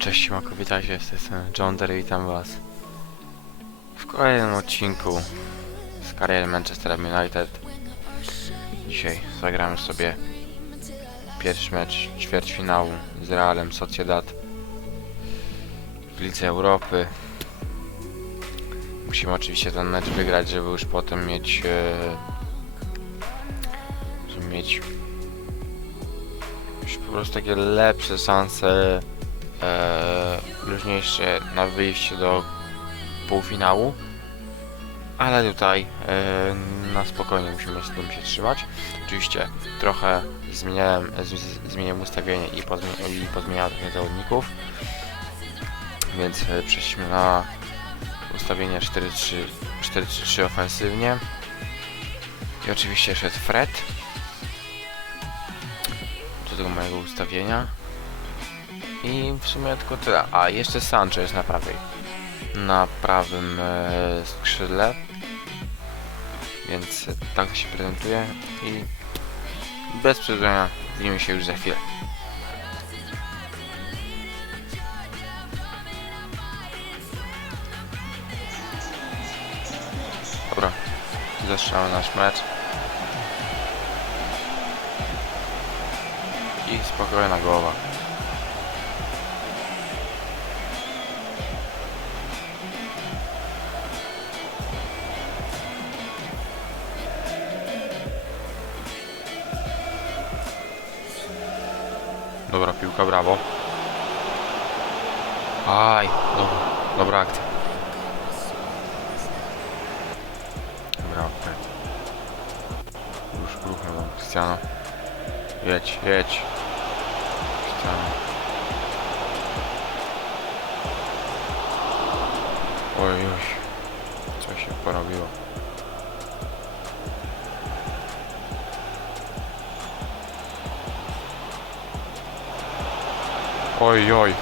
Cześć Siemako, witajcie, strony John Derry, witam was w kolejnym odcinku z kariery Manchester United. Dzisiaj zagramy sobie pierwszy mecz ćwierćfinału z Realem Sociedad w Lidze Europy. Musimy oczywiście ten mecz wygrać, żeby już potem mieć e, żeby mieć już po prostu takie lepsze szanse e, luźniejsze na wyjście do półfinału. Ale tutaj e, na spokojnie musimy z tym się trzymać. Oczywiście trochę zmieniałem, z, zmieniłem ustawienie i, pozmi i pozmieniałem trochę zawodników. Więc e, przeszliśmy na ustawienie 4-3 4-3 ofensywnie. I oczywiście szedł Fred. Do tego mojego ustawienia. I w sumie tylko tyle. A jeszcze Sanchez na prawej. Na prawym e, skrzydle. Więc tak to się prezentuje. I bez przedłużenia widzimy się już za chwilę. Dobra, zaczynamy nasz mecz. I spokojna głowa. Dobra piłka, brawo. Aj, dobra, dobra akcja. Brawo, Fred. Już ruchem do Cristiano. Jedź, jedź. Cristiano. Oj, oj. Co się porobiło? Oj, oj.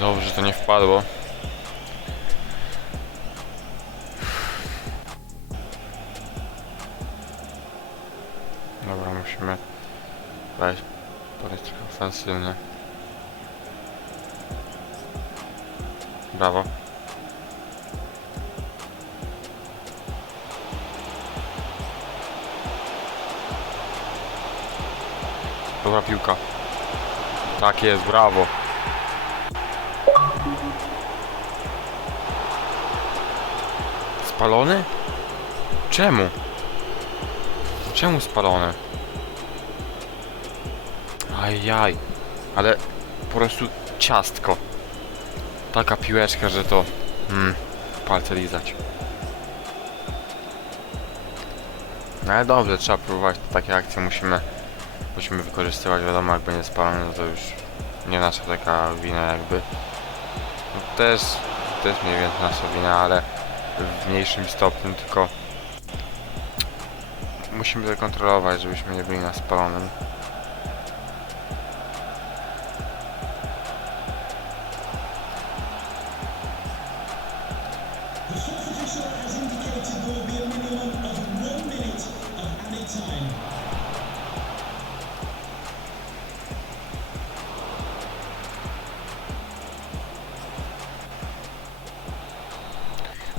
Dobrze, to nie wpadło. Dobra, musimy wejść podejść trochę ofensywnie. Brawo. Dobra piłka. Tak jest, brawo. Spalony? Czemu? Czemu spalony? Ajaj. Ale po prostu ciastko. Taka piłeczka, że to... Mm, palce lizać. No ale dobrze, trzeba próbować takie akcje, musimy musimy wykorzystywać, wiadomo, jak będzie spalony, no to już nie nasza taka wina jakby. No też, też mniej więcej nasza wina, ale w mniejszym stopniu, tylko musimy to kontrolować, żebyśmy nie byli na spalonym.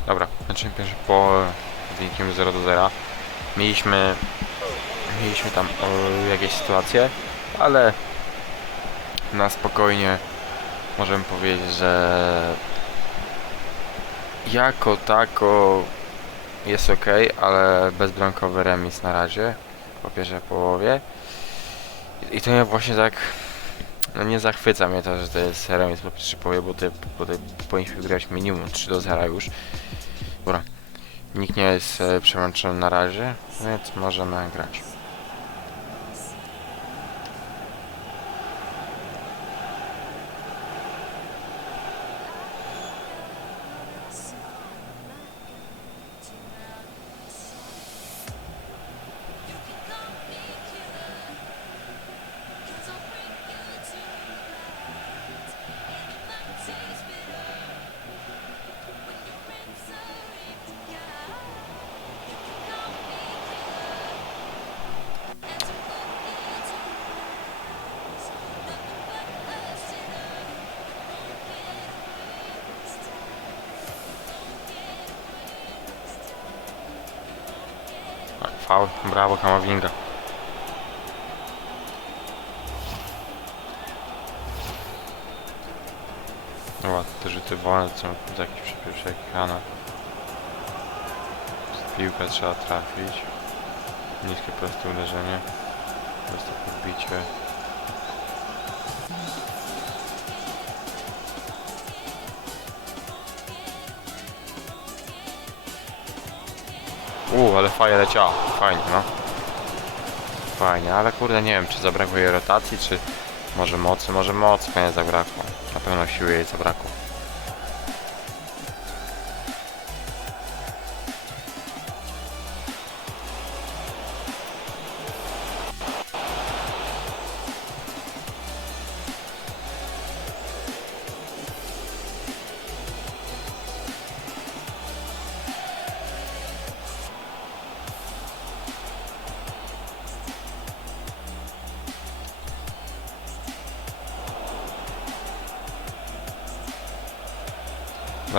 Dobra, zaczniemy pierwszy po wynikiem 0 do 0. Mieliśmy, mieliśmy tam o, jakieś sytuacje, ale na spokojnie możemy powiedzieć, że jako tako jest ok, ale bezbramkowy remis na razie po pierwszej połowie. I- to mnie właśnie tak no nie zachwyca mnie to, że to jest remis po pierwszej połowie, bo tutaj, bo tutaj powinniśmy grać minimum 3 do 0 już. Dobra. Nikt nie jest e, przemęczony na razie, więc możemy grać. Faul. Brawo, Kamavinga. Dobra, te rzuty wolne są z jakichś przepięknych ekranach. Z piłkę trzeba trafić. Niskie proste uderzenie. Proste podbicie. Uuu, ale fajnie leciała. Fajnie, no. Fajnie, ale kurde nie wiem, czy zabrakło jej rotacji, czy może mocy, może mocy nie zabrakło. Na pewno siły jej zabrakło.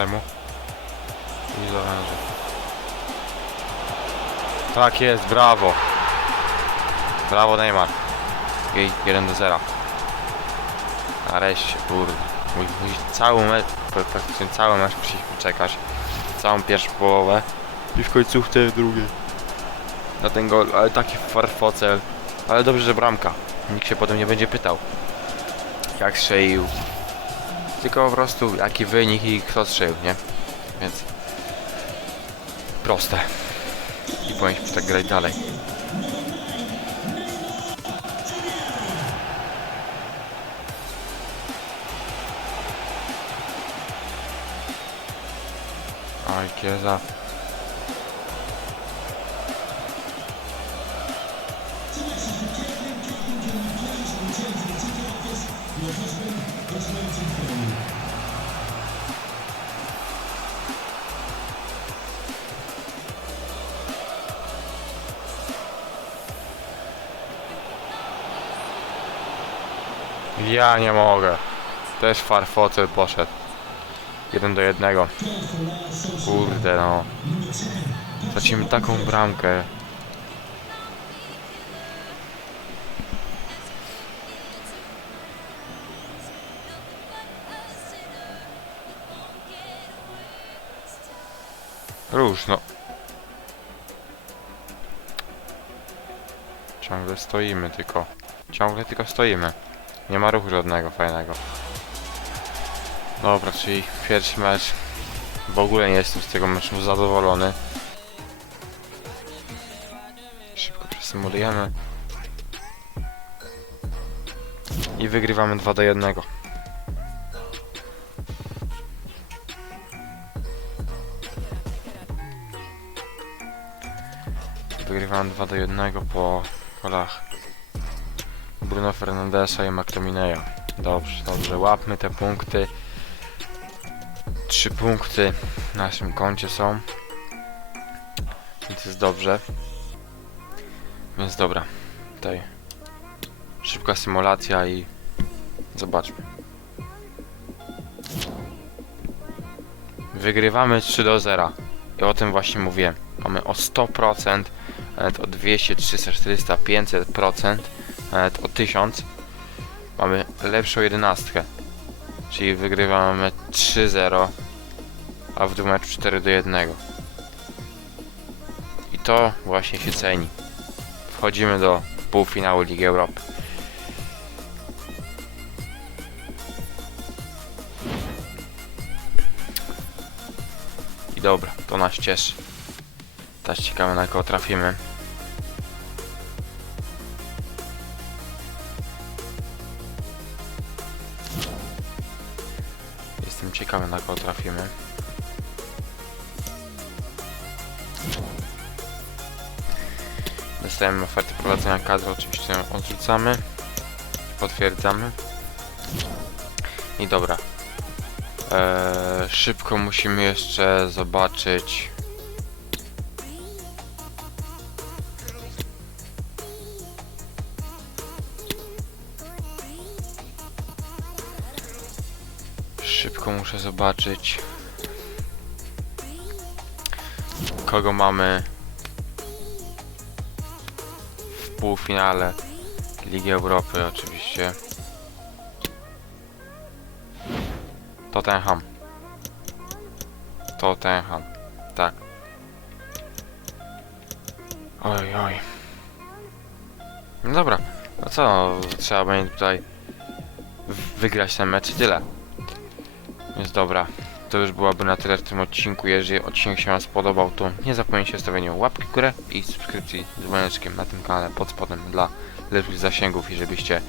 Daj mu. I zawęży. Tak jest, brawo. Brawo Neymar. I 1 do 0. Nareszcie, kurde. Mój cały mecz, praktycznie cały mecz musieliśmy czekać. Całą pierwszą połowę. I w końcówce w drugiej. Na ten gol, ale taki farfocel. Ale dobrze, że bramka. Nikt się potem nie będzie pytał. Jak strzelił. Tylko po prostu jaki wynik i kto strzelił, nie? Więc proste. I powinniśmy tak grać dalej. Oj, Kieza. Ja nie mogę. Też farfocel poszedł. Jeden do jednego. Kurde no. Tracimy taką bramkę. Róż no. Ciągle stoimy tylko. Ciągle tylko stoimy. Nie ma ruchu żadnego fajnego. Dobra, czyli pierwszy mecz. W ogóle nie jestem z tego meczu zadowolony. Szybko przesymulujemy. I wygrywamy 2 do 1. Wygrywamy 2 do 1 po golach Bruno Fernandesa i McTominaya. Dobrze, dobrze, łapmy te punkty. Trzy punkty w naszym koncie są. Więc jest dobrze. Więc dobra, tutaj szybka symulacja i zobaczmy. Wygrywamy 3 do 0. I o tym właśnie mówiłem. Mamy o 100%, nawet o 200, 300, 400, 500%, nawet o 1000. Mamy lepszą jedenastkę. Czyli wygrywamy 3-0, a w meczu 4 do 1. I to właśnie się ceni. Wchodzimy do półfinału Ligi Europy. I dobra, to nas cieszy. Też ciekawe na kogo trafimy. Ciekawy na kogo trafimy. Dostajemy ofertę prowadzenia kadry, oczywiście ją odrzucamy. Potwierdzamy. I dobra. Eee, szybko musimy jeszcze zobaczyć. Muszę zobaczyć. Kogo mamy półfinale Ligi Europy oczywiście. Tottenham. Tottenham. Tak. Oj, oj. No dobra. No co, trzeba będzie tutaj w- wygrać ten mecz tyle. Więc dobra. To już byłaby na tyle w tym odcinku. Jeżeli odcinek się Wam spodobał, to nie zapomnijcie o stawieniu łapki w górę i subskrypcji z dzwoneczkiem na tym kanale pod spodem dla lepszych zasięgów i żebyście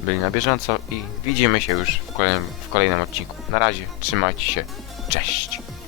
byli na bieżąco i widzimy się już w kolejnym, w kolejnym odcinku. Na razie, trzymajcie się, cześć!